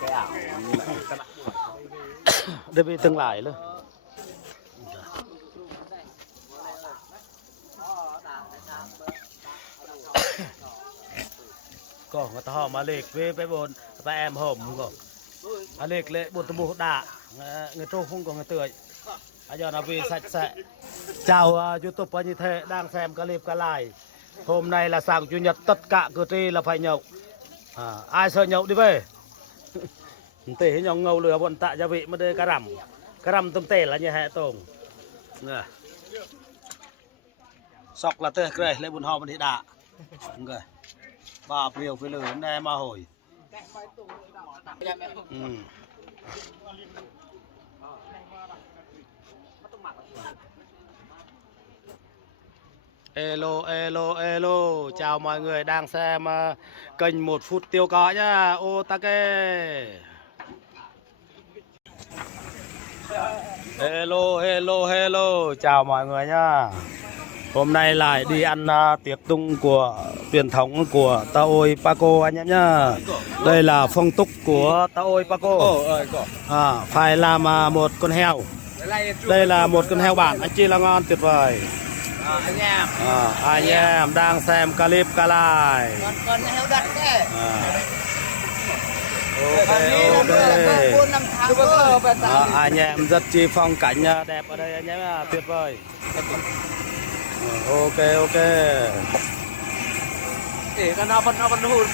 cái ảo như này các bạn Đây bị từng lại luôn. Có người ta họ mà lệch về bồn và em hổm có à lệch lệ bồn tụ bù đạ người trâu không có người tươi à giờ nó vì sạch sẽ. Chào YouTube như thế đang xem clip cả lại. Hôm nay là sáng chủ nhật tất cả cử tri là phải nhậu. Ai sợ nhậu đi về. Tể nhau ngầu lửa bọn tạ gia vị mà đây cá rằm tôm tể là như hệ tùng nè sọc là tê cái lấy buồn ho mình đi đạ người ba phiêu với lửa này mà hồi Hello hello hello chào mọi người đang xem kênh 1 phút tiêu có nhá Otake. Hello hello hello chào mọi người nhá. Hôm nay lại đi ăn tiệc tung của truyền thống của Taoi Paco anh em nhá. Đây là phong tục của Taoi Paco. Phải làm một con heo. Đây là một con heo bản anh chị là ngon tuyệt vời. Anh em đang xem clip ca lai. con heo đất đấy. Ok. Anh em rất chi phong cảnh đẹp ở đây anh em tuyệt vời. Ok ok. Để nó vẫn hùn.